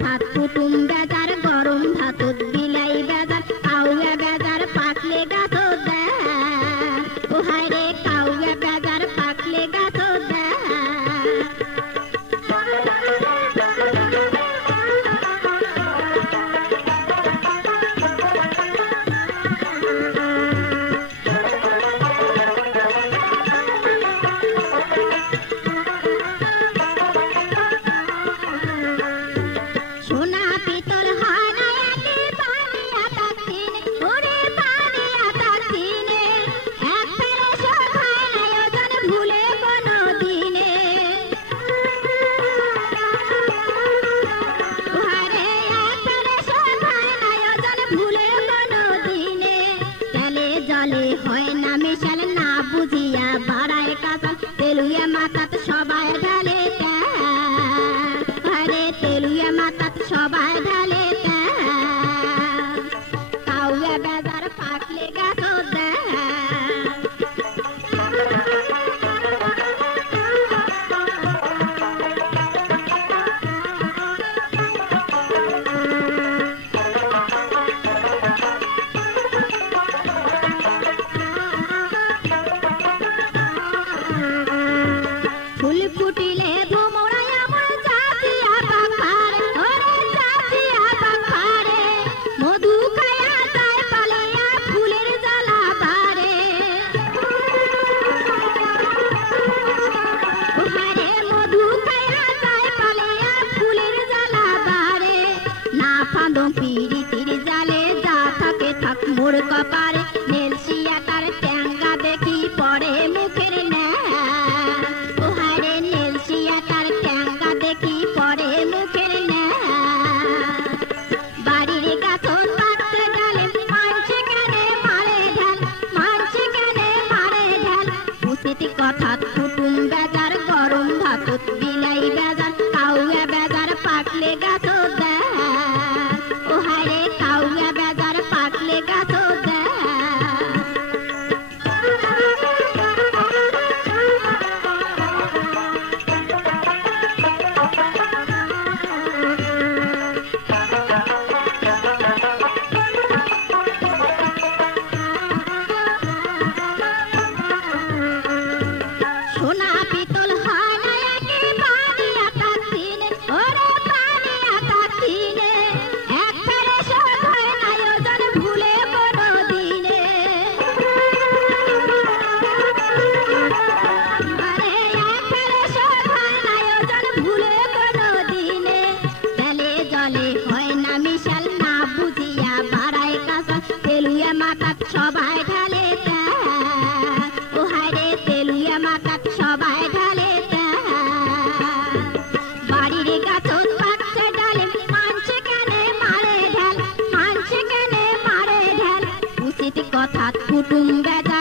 কথাত কুটুম বেজার গরম ভাতত বিলাই বেজার কাউয়া বেজার পাকলে গাছত দেয় ও হায় রে কাউয়া বেজার পাকলে গাছত দেয় তেলুয়া মাথাত সবাই ঢালে আরে তেলুয়া মাথাত সবাই ঢালে কাউয়া বেজার পাকলে গাছত দেয় ফুল ফুটিলে ভোমরাই আমার চাচিয়া পাখারে ওরে চাচিয়া পাখারে মধু খায়া যায় পালিয়া ফুলের জ্বালা বারে ওহারে মধু খায়া যায় পালিয়া ফুলের জ্বালা বারে না ফাঁদো পিরিতির জালে যা থাকে থাক মোর কপারে নেলসিয়া তার ট্যাঙ্গা দেখি পড়ে মুখের ন্যা দেখি পরে মুখের ন্যা বাড়ির গাছত পাকতে গেলে মানছে কেনে মারে ঢাল মানছে কেনে মারে ঢাল উচিত কথাত কুটুম বেজার গরম ভাতত বিলাই বেজার কাউয়া বেজার পাকলে গাছত দেয় ও হায় রে কাউয়া বেজার পাকলে গাছত দেয় সোনা পিতল হয় না একে পানি আটা দিনে ওরে পানি আটা দিনে এক ফেরে সর হয় না ওজন ভুলে কোনো দিনে আরে এক ফেরে সর হয় না ওজন ভুলে কোনো দিনে তেলে জলে হয় না মিশাল না বুঝিয়া বাড়ায় কাঁচা তেলুয়া মাথাত সবাই ঢালে ও হায় রে তেলুয়া মাথাত সবাই ঢালে বাড়ির গাছত পাকছে ডালে মানছে কেনে মারে ঢাল মানছে কেনে মারে ঢাল উচিত কথাত কুটুম বেজার